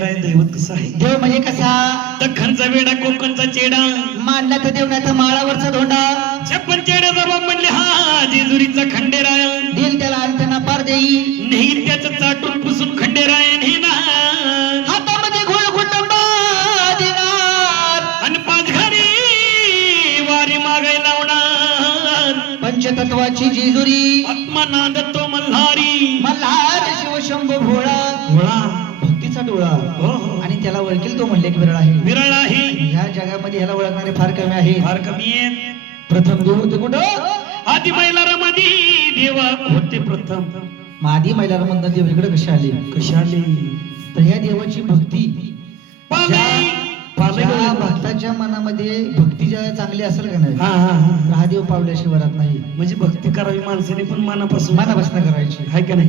कसा आहे? देव म्हणजे कसा? दख्खनचा वेडा कोकणचा चेडा. मानला तर देव नाही तर माळावरचा धोंडा. छप्पन चेड्याचा बाप म्हणले हा जेजुरीचा खंडेराय. देईल त्याला आणि त्यांना पार देई. नाही त्याच चाटून पुसून खंडेराय नेणार हातामध्ये घोळ कुटुंब देणार. आणि पाचघारी वारी मागाय लावणार. पंचतत्वाची जेजुरी. आत्मा नांदतो मल्हारी. मल्हार शिवशंभ भोळा. भोळा. भक्तीचा डोळा. हो हो. आणि त्याला ओळखील तो म्हणले की विरळ आहे. विरळ आहे. ह्या जगामध्ये ह्याला ओळखणारे फार कमी आहे फार कमी आहेत. प्रथम देव होते कुठं? आधी मैलारामध्ये देवा होते प्रथम. मादी महिला म्हणतात देव इकडे कसे आले? कशाले तर ह्या देवाची भक्ती. भक्ताच्या मनामध्ये भक्ती ज्या चांगली असेल का नाही? हा हा हा हा. देव पावल्याशिवाय राहत नाही. म्हणजे भक्ती करावी माणसाने पण मनापासून. मनापासून करायची. हाय का नाही?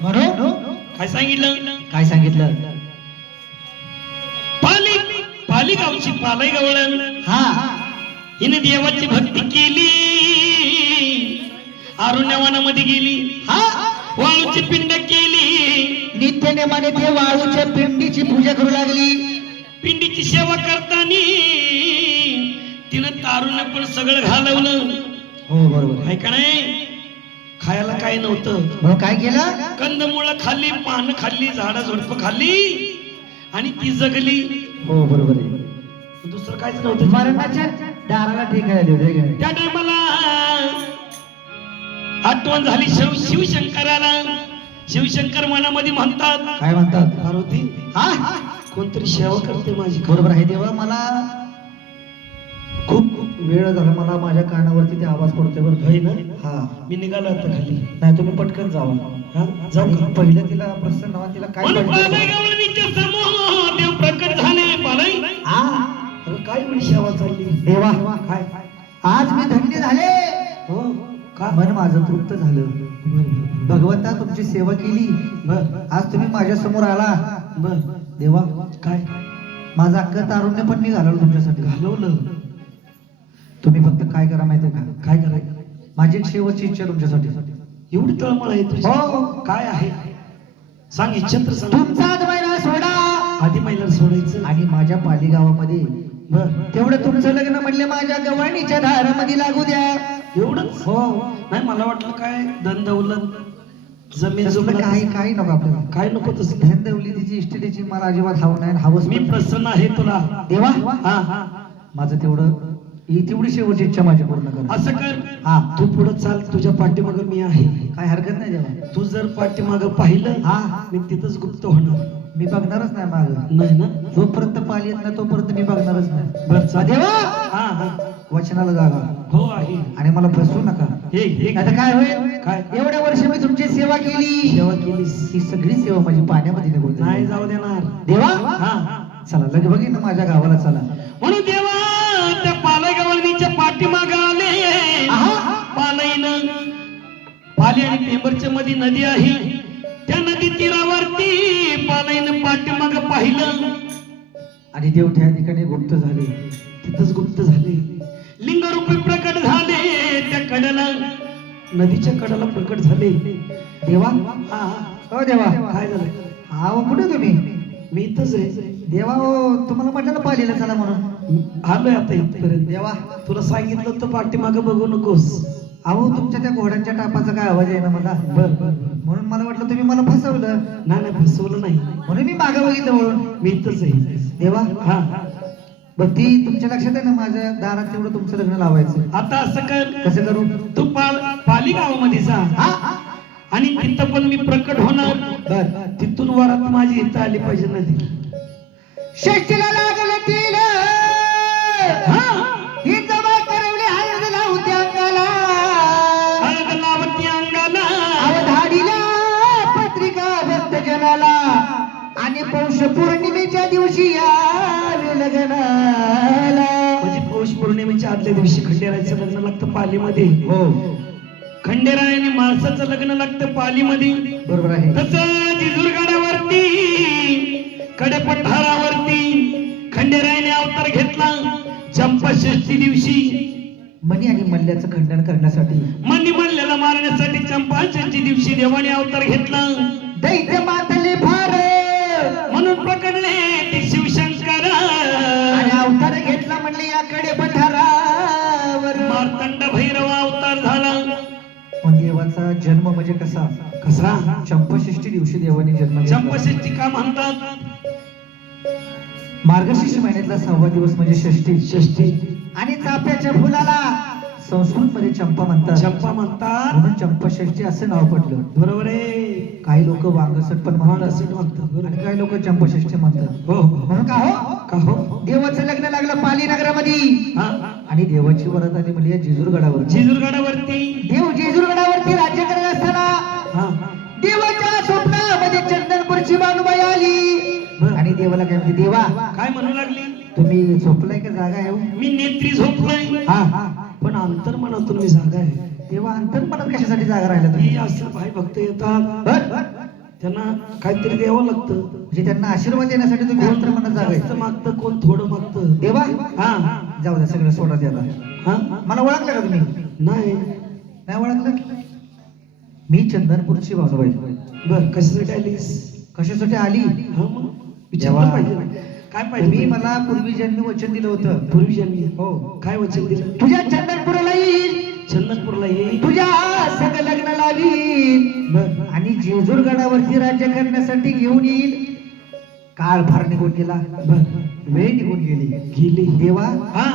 म्हणून काय सांगितलं? काय सांगितलं? पाली पाली गावची पालय गवळण. हा. हिने देवाची भक्ती केली. अरुण्यवनामध्ये गेली. हा. वाळूची पिंड केली. नित्य नेमाने ते वाळूच्या पिंडीची पूजा करू लागली. पिंडीची सेवा करताना तिनं तारुण्य पण सगळं घालवलं. हो बरोबर. हाय का नाही? खायला काय नव्हतं? काय केलं? कंदमुळं खाल्ली पान खाल्ली झाडा झुडप खाल्ली आणि ती जगली. हो बरोबर आहे. दुसरं काहीच नव्हतं. मरणाच्या दाराला टेकायला आले होते काय? त्या टायमाला आठवण झाली शिव शिवशंकराला. शिवशंकर मनामध्ये म्हणतात काय म्हणतात? पार्वती हा? कोणतरी सेवा करते माझी. बरोबर आहे देवा मला वेळ झाला मला माझ्या कानावरती ते आवाज पडतोय बरं. होय ना? हा. मी निघालो आता खाली. नाही तुम्ही पटकन जावा. हा? जाऊ का? पहिलं तिला प्रसन्न व्हा, तिला काय हा. काय सेवा चालली? देवा. काय? आज मी धन्य झाले. हो? का? मन माझं तृप्त झालं. भगवंता तुमची सेवा केली. बर आज तुम्ही माझ्यासमोर आला. बर देवा काय? माझं अक्क तारुण्य पण मी घालवलं तुमच्यासाठी. घालवलं. तुम्ही फक्त काय करा माहितीये का? काय करायचं माझी एक शेवटची इच्छा तुमच्यासाठी. एवढी तळमळ आहे तुझी. हो. काय आहे? सांग इच्छा तर सांग. तुमचा महिना सोडा. आधी महिला सोडायचं. आणि माझ्या पाली गावामध्ये तेवढं तुमचं लग्न म्हणले माझ्या गवळणीच्या दारामध्ये लागू द्या. एवढंच? हो. नाही मला वाटलं काय धन दौलत जमीन जुमला काही काही नको आपल्याला. काय नको तसं धन दौलतीची इस्टेटीची मला अजिबात हाव नाही हवस मी प्रसन्न आहे तुला. देवा. हा हा. माझं तेवढं ही तेवढी शेवटची इच्छा माझी पूर्ण कर असं कर. हा तू पुढे चाल तुझ्या पाठीमाग मी आहे. काय हरकत नाही देवा. तू जर पाठीमाग पाहिलं हा. मी तिथंच गुप्त होणार. मी बघणारच नाही माग. नाही ना? जोपर्यंत पाली येत नाही तोपर्यंत मी बघणारच नाही. बर देवा! हा हा. वचनाला जागा. हो आहे. आणि मला फसवू नका. आता काय होईल? काय? एवढ्या वर्ष मी तुमची सेवा केली. सेवा केलीस ही सगळी सेवा माझी पाण्यामध्ये निघून. नाही जाऊ देणार. देवा! हा. चला लगे बघीन ना माझ्या गावाला चला. म्हणून देवा नदी आहे. त्या नदी तीरावरती पालईनं पाठीमाग पाहिलं. आणि देव त्या ठिकाणी गुप्त झाले. तिथंच गुप्त झाले. लिंगरूपी प्रकट झाले त्या कड्याला नदीच्या कडाला प्रकट झाले. देवा हा. हो देवा काय झालं? हा हो, कुठे तुम्ही? मी इथंच आहे. देवा हो तुम्हाला म्हटलं पाहिलेलं चला म्हणून. आलोय आता इथपर्यंत. देवा तुला सांगितलं तर पाठीमाग बघू नकोस. अहो तुमच्या त्या घोड्यांच्या टापाचा काय आवाज आहे ना मला? बर बर. म्हणून मला वाटलं तुम्ही मला फसवलं. नाही नाही फसवलं नाही. म्हणून मी मागं बघितलं म्हणून. मी इथंच आहे. देवा. हा. बघ ती तुमच्या लक्षात आहे ना माझ्या दारात तेवढं तुमचं लग्न लावायचं? आता असं कर. कसं करू? तू पाल पाली गावामध्ये जा. हा? आणि तिथं पण मी प्रकट होणार. बर. तिथून वरात माझी इथं आली पाहिजे नदी. षष्टीला लागलं आदल्या दिवशी खंडेरायचं लग्न लागतं पालीमध्ये. हो. खंडेराय आणि माणसाचं लग्न लागतं पालीमध्ये. बरोबर आहे. तसं जिजूरगडावरती कडेपठारावरती खंडेरायाने अवतार घेतला. चंपा षष्ठी दिवशी. मणी आणि मल्ल्याचं खंडन करण्यासाठी. मनी मल्ल्याला मारण्यासाठी चंपा षष्ठी दिवशी देवाने अवतार घेतला. दैत्य मातले फार. म्हणून प्रकटले ती म्हणले याकडे मार्तंड भैरव अवतार झाला. मग देवाचा जन्म म्हणजे कसा? कसा? चंपषष्ठी दिवशी देवाने जन्म. चंपषष्ठी का म्हणतात? मार्गशीर्ष महिन्यातला सहावा दिवस म्हणजे षष्ठी. षष्ठी. आणि चाफ्याच्या फुलाला. संस्कृत मध्ये चंपा म्हणतात. चंपा म्हणतात. म्हणून चंपषष्ठी असं नाव पडलं. बरोबर आहे. काही लोक वांगसट पण म्हणतात. आणि काही लोक चंपषष्ठी म्हणतात. हो. म्हणून का हो? का हो. देवाचं लग्न लागलं पाली नगरामध्ये. हा. आणि देवाची वरात आली म्हणजे जेजूरगडावर जेजुरगडावरती. देव जेजूरगडावरती राज्य करत असताना हा. देवाच्या स्वप्नामध्ये चंदनपूरची बानुबाई आली. बरं. आणि देवाला काय म्हणते देवा काय म्हणू लागली? तुम्ही झोपलाय का जागा आहे हो? मी नेत्री झोपलोय. हा. हा. पण अंतर मनातून मी जागा आहे. तेव्हा अंतरपणात कशासाठी जागा राहिला तुम्ही? ही असं भाई भक्त येतात. बर बर. त्यांना काहीतरी द्यावं लागतं. म्हणजे त्यांना आशीर्वाद देण्यासाठी तुम्ही जागा जास्त आहे मागतं कोण थोडं मागतं? देवा? हा. जाऊ द्या सगळं सोडा द्या हा? मला ओळखलं का तुम्ही? नाही. नाही ओळखलं? मी चंदनपूरची बाजूबाई बर कशासाठी आलीस? कशासाठी आली? हा मग. जेव्हा- विचारलं पाहिजे ना. काय पाहिजे? मला पूर्वी जन्मी वचन दिलं होतं. पूर्वीच्यांनी हो. काय वचन दिलं? तुझ्या चंदनपूरला येईल. चंदनपूरला येईल? तुझ्या बर आणि जेजूरगडावरती राज्य करण्यासाठी घेऊन येईल. काळ फार निघून गेला. वेळ निघून गेली. गेली. देवा हा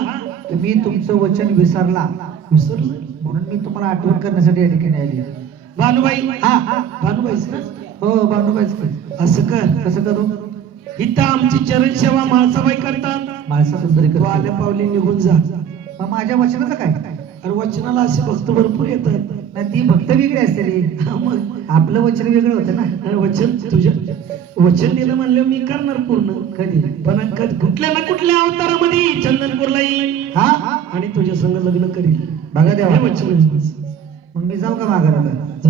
तुम्ही तुमचं वचन विसरला. विसरलं म्हणून मी तुम्हाला आठवण करण्यासाठी या ठिकाणी आली. भानुबाई हा हा. भानुबाईच हो बांधूबाईच असं कर. कसं करू? इथं आमची चरण सेवा माळसाबाई करतात. माणसा सुंदरी आल्या पावली निघून जा. माझ्या वचनाचं काय? अरे वचनाला असे भक्त भरपूर येतात. नाही ती भक्त वेगळी असते रे. हा, मग? आपलं वचन वेगळं होतं ना. वचन तुझ्या वचन दिलं म्हणलं मी करणार पूर्ण. कधी? पण कध- कुठल्या ना कुठल्या अवतारामध्ये चंदनपूरला येईल. हा? आणि तुझ्या संग लग्न करील. बघा हे देवा वचन. मग मी जाऊ का माघाराला.